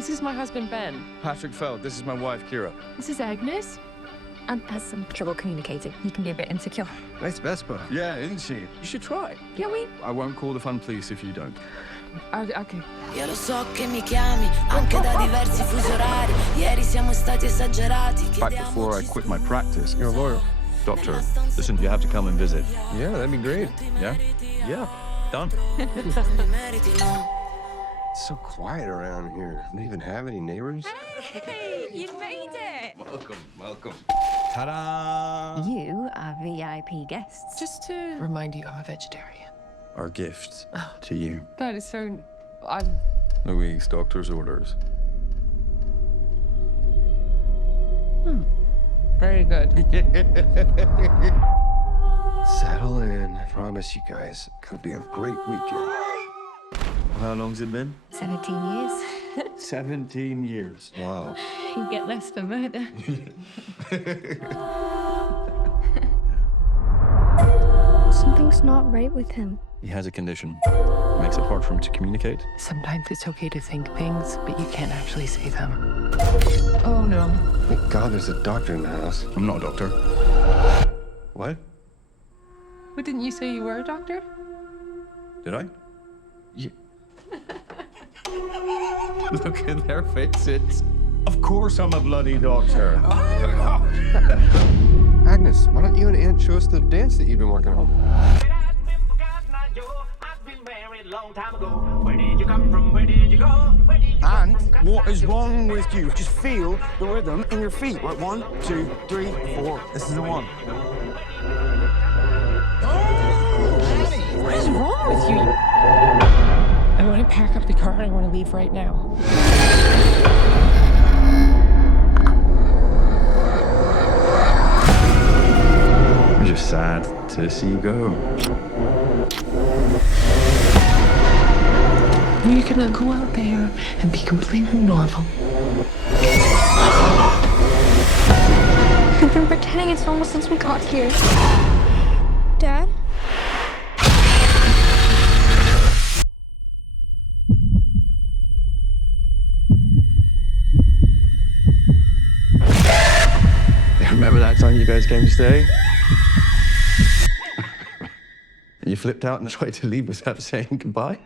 This is my husband, Ben. Patrick Feld, this is my wife, Kira. This is Agnes. And has some trouble communicating. He can be a bit insecure. Nice Vespa. Yeah, isn't she? You should try. Can we? I won't call the fun police if you don't. Okay. Io lo so che mi chiami anche da diversi fusi orari. Ieri siamo stati esagerati. Back before I quit my practice. You're a lawyer. Doctor, listen, you have to come and visit. Yeah, that'd be great. Yeah? Yeah. Done. It's so quiet around here. Don't even have any neighbors. Hey, you made it! Welcome. Ta-da! You are VIP guests. Just to remind you, I'm a vegetarian. Our gift to you. That is so... Louise, doctor's orders. Very good. Settle in. I promise you guys, it could be a great weekend. How long's it been? 17 years. 17 years. Wow. You get less for murder. Something's not right with him. He has a condition. Makes it hard for him to communicate. Sometimes it's okay to think things, but you can't actually say them. Oh, no. Thank God there's a doctor in the house. I'm not a doctor. What? But didn't you say you were a doctor? Did I? Yeah. Look at their faces. Of course I'm a bloody doctor. Agnes, why don't you and Aunt show us the dance that you've been working on? And what is wrong with you? Just feel the rhythm in your feet. Right, 1, 2, 3, 4. This is the one. What is wrong with you? I want to pack up the car and I want to leave right now. I'm just sad to see you go. You're gonna go out there and be completely normal. We've been pretending it's normal since we got here. Dad? Remember that time you guys came to stay? You flipped out and tried to leave without saying goodbye?